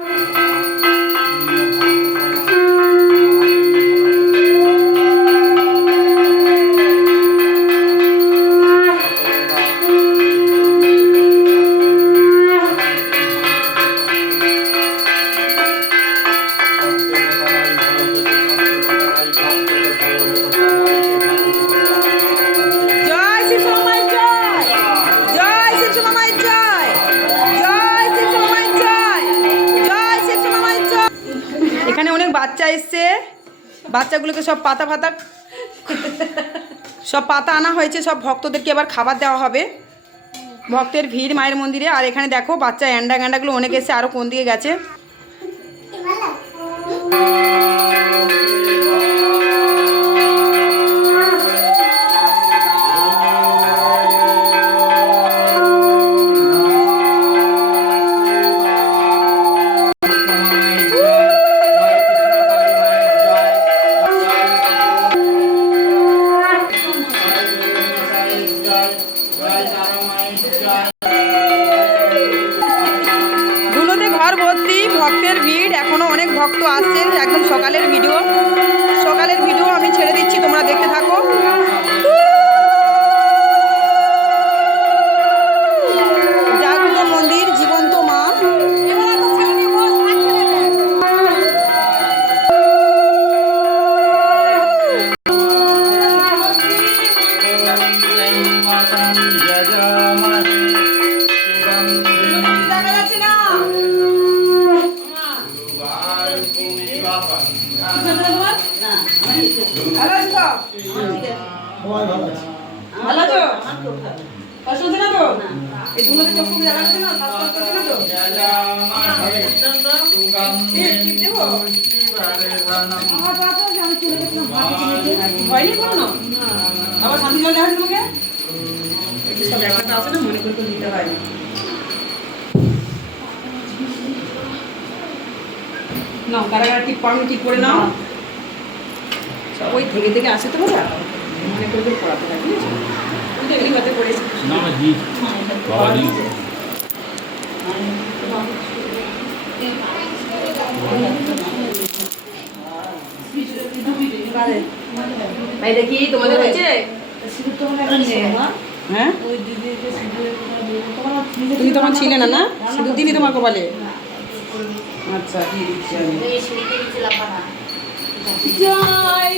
জয় বাচ্চা এসছে। বাচ্চাগুলোকে সব পাতা ফাতা সব পাতা আনা হয়েছে। সব ভক্তদেরকে এবার খাবার দেওয়া হবে। ভক্তের ভিড় মায়ের মন্দিরে। আর এখানে দেখো বাচ্চা অ্যান্ডা গ্যান্ডাগুলো অনেক এসে আরও কোন দিকে গেছে? ধুলোতে ঘর ভর্তি, ভক্তের ভিড়, এখনও অনেক ভক্ত আসছেন। একদম সকালের ভিডিও। সকালের ভিডিও আমি ছেড়ে যাচ্ছে না। ভালো আবার শান্তি জল দেখা তোমাকে সব ব্যাপারটা আছে না মনে করে দিতে হয় নাও কারা কারা টিপ পারো টিপ করে নাও? ওই থেকে থেকে আসে তো বাবা। মনে করে করে পড়াতে থাকি তো এগুলি পড়েছি না না জি। বাবা জি। ভাই দেখি তোমাদের হয়েছে? হ্যাঁ? তুমি তখন ছিলে না না? শুধু দিনই তোমার কপালে? আচ্ছা দিয়ে দিচ্ছি আমি? জয়